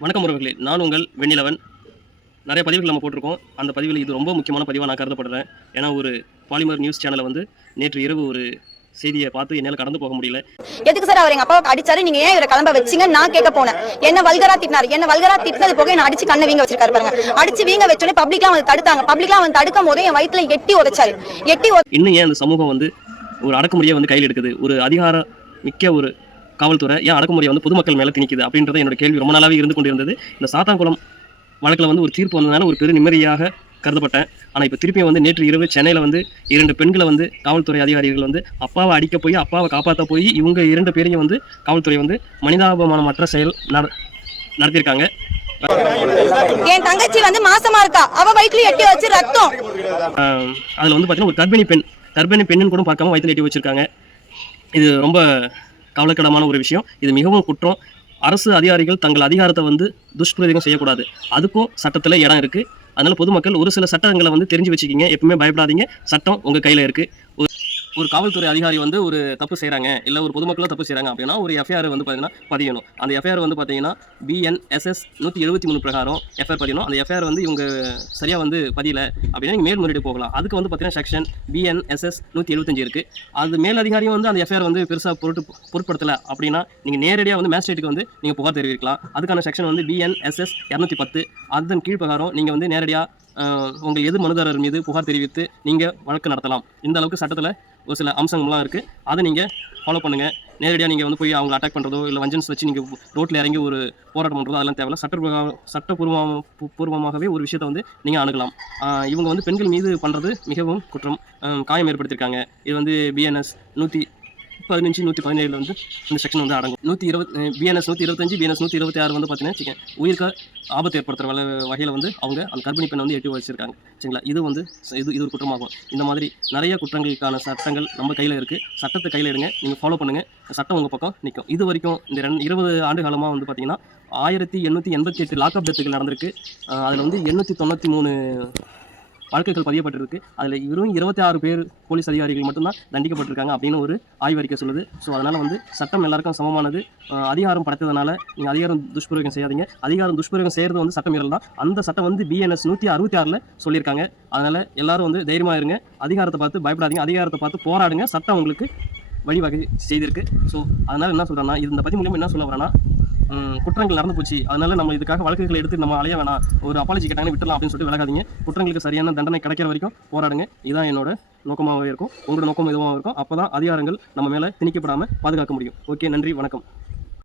வணக்கம் உறவுகளே, நான் உங்கள் வெண்ணிலவன். நிறைய பதிவுகள் நம்ம போட்டிருக்கோம். அந்த பதிவில் இது ரொம்ப முக்கியமான பதிவாக நான் கருதப்படுறேன். ஏன்னா ஒரு பாலிமர் நியூஸ் சேனலை வந்து நேற்று இரவு ஒரு செய்தியை பார்த்து என்னால் கடந்து போக முடியல. எதுக்கு சார் அவர் எங்க அப்பாவுக்கு அடிச்சாரு, நீங்க ஏன் இவரை கிளம்ப வச்சீங்க நான் கேட்க போனேன். என்ன வல்கரா திட்டினாரு, என்ன வல்கரா திட்டினது போக என்ன அடிச்சு கண்ணை வீங்க வச்சிருக்காரு பாருங்க. அடிச்சு வீங்க வச்சோடனே பப்ளிக்லாம் வந்து தடுத்தாங்க. பப்ளிக்லாம் வந்து தடுக்கும் போதே என் வயிற்றுல எட்டி உதைச்சாரு. இன்னும் ஏன் அந்த சமூகம் வந்து ஒரு அடக்குமுறையை வந்து கையில் எடுக்குது, ஒரு அதிகார மிக்க ஒரு காவல்துறை ஏன் அடக்குமுறையை வந்து பொதுமக்கள் மேலே திணிக்குது அப்படின்றத என்னோட கேள்வி ரொம்ப நாளாகவே இருந்து கொண்டிருந்தது. இந்த சாத்தான்குளம் வழக்கில் வந்து ஒரு தீர்ப்பு வந்ததுனால ஒரு பெரு நிம்மதியாக கருதப்பட்டேன். ஆனால் இப்போ திருப்பியும் வந்து நேற்று இரவு சென்னையில் வந்து 2 பெண்களை வந்து காவல்துறை அதிகாரிகள் வந்து அப்பாவை அடிக்க போய் அப்பாவை காப்பாற்ற போய் இவங்க 2 பேரையும் வந்து காவல்துறை வந்து மனிதாபமானமற்ற செயல் நடத்தியிருக்காங்க. என் தங்கச்சி வந்து மாசமா இருக்கா, அவ வயிற்றுல எட்டி வச்சு ரத்தம். அதில் வந்து பார்த்தீங்கன்னா ஒரு கர்ப்பிணி பெண்ணுன்னு கூட பார்க்காம வயிற்றுல எட்டி வச்சிருக்காங்க. இது ரொம்ப கவலைக்கிடமான ஒரு விஷயம். இது மிகவும் குற்றம். அரசு அதிகாரிகள் தங்கள் அதிகாரத்தை வந்து துஷ்பிரயோகம் செய்யக்கூடாது. அதுக்கும் சட்டத்தில் இடம் இருக்குது. அதனால் பொதுமக்கள் ஒரு சில சட்டங்களை வந்து தெரிஞ்சு வச்சுக்கிங்க. எப்பவுமே பயப்படாதீங்க. சட்டம் உங்கள் கையில் இருக்குது. ஒரு காவல்துறை அதிகாரி வந்து ஒரு தப்பு செய்கிறாங்க, இல்லை ஒரு பொதுமக்களும் தப்பு செய்கிறாங்க அப்படின்னா ஒரு எஃப்ஐஆர் வந்து பார்த்தீங்கன்னா பதியணும். அந்த எஃப்ஐஆர் வந்து பார்த்தீங்கன்னா BNSS 173 பிரகாரம் எஃப்ஐஆர் பதியணும். அந்த எஃப்ஐஆர் வந்து இவங்க சரியாக வந்து பதியலை அப்படின்னா நீங்கள் மேல்முறையீடு போகலாம். அதுக்கு வந்து பார்த்தீங்கன்னா செக்ஷன் BNSS 175 இருக்குது. அது மேலதிகாரியும் வந்து அந்த எஃப்ஐஆர் வந்து பெருசாக பொருட்படுத்தலை அப்படின்னா நீங்கள் நேரடியாக வந்து மேஜிஸ்ட்ரேட்டுக்கு வந்து நீங்கள் புகார் தெரிவிக்கலாம். அதுக்கான செக்ஷன் வந்து BNSS 210. அதன் கீழ்ப்பிரகாரம் நீங்கள் வந்து நேரடியாக உங்கள் எது மனுதாரர் மீது புகார் தெரிவித்து நீங்கள் வழக்கு நடத்தலாம். இந்த அளவுக்கு சட்டத்தில் ஒரு சில அம்சங்கள்லாம் இருக்குது. அதை நீங்கள் ஃபாலோ பண்ணுங்கள். நேரடியாக நீங்கள் வந்து போய் அவங்க அட்டாக் பண்ணுறதோ இல்லை வஞ்சன்ஸ் வச்சு நீங்கள் ரோட்டில் இறங்கி ஒரு போராட்டம் பண்ணுறதோ அதெல்லாம் தேவையில்ல. சட்டப்பூர்வமாகவே ஒரு விஷயத்தை வந்து நீங்கள் அணுகலாம். இவங்க வந்து பெண்கள் மீது பண்ணுறது மிகவும் குற்றம். காயம் ஏற்படுத்தியிருக்காங்க. இது வந்து BNS 115 117 வந்து இந்த செக்ஷன் வந்து அடங்கும். BNS 125 BNS 126 வந்து பார்த்தீங்கன்னா உயிருக்கு ஆபத்து ஏற்படுத்துகிற வகையில் வந்து அவங்க அந்த கர்ப்பிணி பெண்ணை வந்து எட்டி வச்சிருக்காங்க. சரிங்களா? இது வந்து இது ஒரு குற்றமாகும். இந்த மாதிரி நிறைய குற்றங்களுக்கான சட்டங்கள் நம்ம கையில் இருக்குது. சட்டத்தை கையில் எடுங்க, நீங்கள் ஃபாலோ பண்ணுங்கள். சட்டம் உங்கள் பக்கம் நிற்கும். இது வரைக்கும் இந்த 20 ஆண்டு காலமாக வந்து பார்த்தீங்கன்னா 1888 லாக்அப் டெத்துகள் நடந்திருக்கு. அதில் வந்து 893 வழக்குகள் பதியப்பட்டிருக்கு. அதில் வெறும் 26 பேர் போலீஸ் அதிகாரிகள் மட்டும்தான் தண்டிக்கப்பட்டிருக்காங்க அப்படின்னு ஒரு ஆய்வறிக்கை சொல்லுது. ஸோ அதனால் வந்து சட்டம் எல்லாருக்கும் சமமானது. அதிகாரம் படைத்ததுனால நீங்கள் அதிகாரம் துஷ்பிரயோகம் செய்யாதீங்க. அதிகாரம் துஷ்பிரயோகம் செய்கிறது வந்து சட்டம் மீறல் தான். அந்த சட்டம் வந்து BNS 166 சொல்லியிருக்காங்க. அதனால் எல்லாரும் வந்து தைரியமாக இருங்க. அதிகாரத்தை பார்த்து பயப்படாதீங்க. அதிகாரத்தை பார்த்து போராடுங்க. சட்டம் உங்களுக்கு வழிவகை செய்திருக்கு. ஸோ அதனால் என்ன சொல்கிறேன்னா, இந்த பதிவு மூலியமாக என்ன சொல்ல வரேன்னா, குற்றங்கள் நடந்து போச்சு, அதனால நம்ம இதுக்காக வழக்குகளை எடுத்து நம்ம அலைய வேணாம், ஒரு அப்பாலஜி கேட்டாங்கன்னு விட்டுலாம் அப்படின்னு சொல்லிட்டு விலகாதீங்க. குற்றங்களுக்கு சரியான தண்டனை கிடைக்கிற வரைக்கும் போராடுங்க. இதுதான் என்னோட நோக்கமாகவே இருக்கும். உங்களோட நோக்கம் இதுவாக இருக்கும். அப்போ தான் அதிகாரங்கள் நம்ம மேலே திணிக்கப்படாமல் பாதுகாக்க முடியும். ஓகே, நன்றி, வணக்கம்.